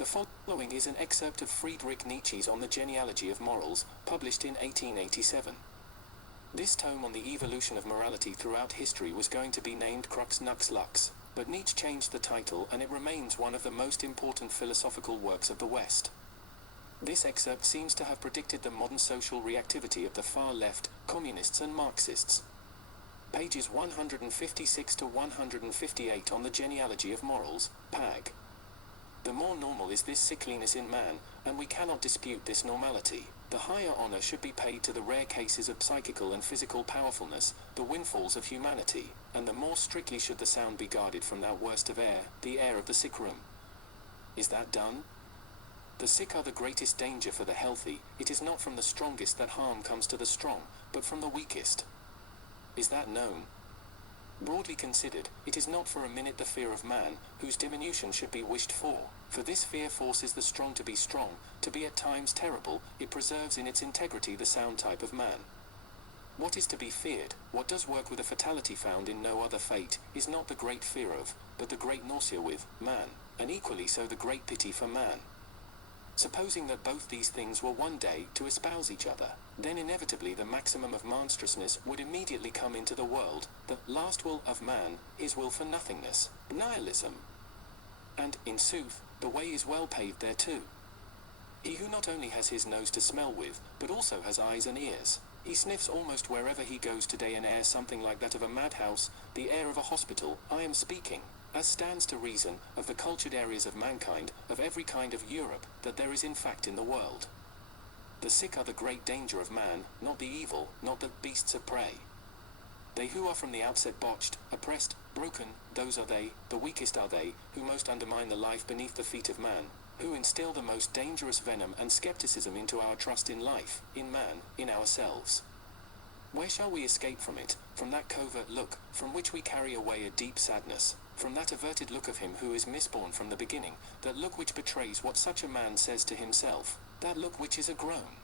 The following is an excerpt of Friedrich Nietzsche's On the Genealogy of Morals, published in 1887. This tome on the evolution of morality throughout history was going to be named Crux Nux Lux, but Nietzsche changed the title and it remains one of the most important philosophical works of the West. This excerpt seems to have predicted the modern social reactivity of the far left, communists and Marxists. Pages 156 to 158 on the Genealogy of Morals, Pag. The more normal is this sickliness in man, and we cannot dispute this normality. The higher honor should be paid to the rare cases of psychical and physical powerfulness, the windfalls of humanity, and the more strictly should the sound be guarded from that worst of air, the air of the sick room. Is that done? The sick are the greatest danger for the healthy. It is not from the strongest that harm comes to the strong, but from the weakest. Is that known? Broadly considered, it is not for a minute the fear of man, whose diminution should be wished for this fear forces the strong to be at times terrible, it preserves in its integrity the sound type of man. What is to be feared, what does work with a fatality found in no other fate, is not the great fear of, but the great nausea with, man, and equally so the great pity for man. Supposing that both these things were one day to espouse each other, then inevitably the maximum of monstrousness would immediately come into the world, the last will of man, his will for nothingness, nihilism. And, in sooth, the way is well paved thereto. He who not only has his nose to smell with, but also has eyes and ears, he sniffs almost wherever he goes today an air something like that of a madhouse, the air of a hospital. I am speaking, as stands to reason, of the cultured areas of mankind, of every kind of Europe, that there is in fact in the world. The sick are the great danger of man, not the evil, not the beasts of prey. They who are from the outset botched, oppressed, broken, those are they, the weakest are they, who most undermine the life beneath the feet of man, who instill the most dangerous venom and skepticism into our trust in life, in man, in ourselves. Where shall we escape from it, from that covert look, from which we carry away a deep sadness, from that averted look of him who is misborn from the beginning, that look which betrays what such a man says to himself, that look which is a groan?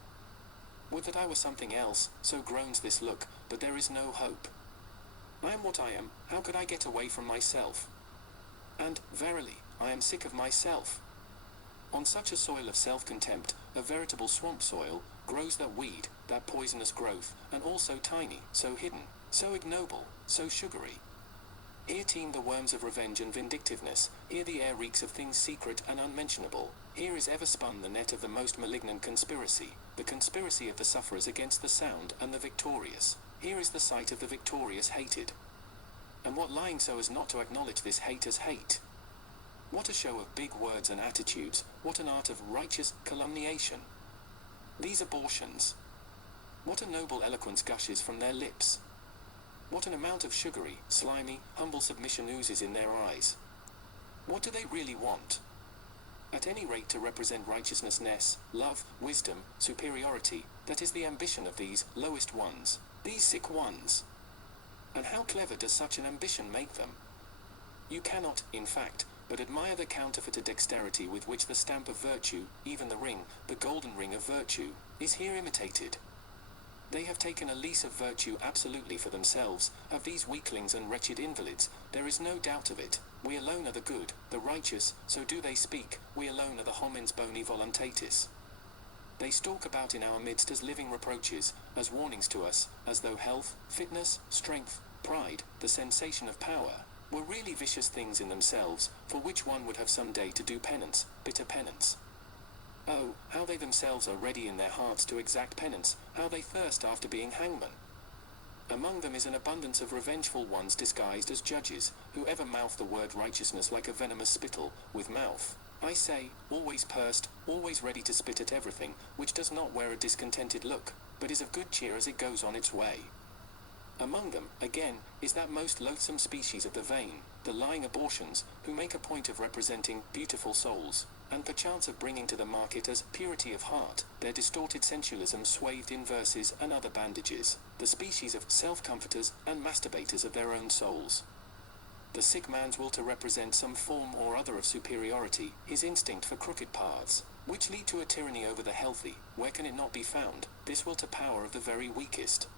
Would that I were something else, so groans this look, but there is no hope. I am what I am, how could I get away from myself? And, verily, I am sick of myself. On such a soil of self-contempt, a veritable swamp soil, grows that weed, that poisonous growth, and all so tiny, so hidden, so ignoble, so sugary. Here teem the worms of revenge and vindictiveness, here the air reeks of things secret and unmentionable, here is ever spun the net of the most malignant conspiracy, the conspiracy of the sufferers against the sound and the victorious, here is the sight of the victorious hated. And what lying so as not to acknowledge this hate as hate? What a show of big words and attitudes, what an art of righteous calumniation! These abortions! What a noble eloquence gushes from their lips! What an amount of sugary, slimy, humble submission oozes in their eyes! What do they really want? At any rate to represent righteousness, love, wisdom, superiority, that is the ambition of these lowest ones, these sick ones. And how clever does such an ambition make them? You cannot, in fact, but admire the counterfeited dexterity with which the stamp of virtue, even the ring, the golden ring of virtue, is here imitated. They have taken a lease of virtue absolutely for themselves, of these weaklings and wretched invalids, there is no doubt of it. We alone are the good, the righteous, so do they speak, we alone are the homines boni voluntatis. They stalk about in our midst as living reproaches, as warnings to us, as though health, fitness, strength, pride, the sensation of power, were really vicious things in themselves, for which one would have some day to do penance, bitter penance. Oh, how they themselves are ready in their hearts to exact penance, how they thirst after being hangmen! Among them is an abundance of revengeful ones disguised as judges, who ever mouth the word righteousness like a venomous spittle, with mouth, I say, always pursed, always ready to spit at everything, which does not wear a discontented look, but is of good cheer as it goes on its way. Among them, again, is that most loathsome species of the vain, the lying abortions, who make a point of representing beautiful souls, and perchance of bringing to the market as purity of heart, their distorted sensualism swathed in verses and other bandages, the species of self-comforters and masturbators of their own souls. The sick man's will to represent some form or other of superiority, his instinct for crooked paths, which lead to a tyranny over the healthy, where can it not be found, this will to power of the very weakest?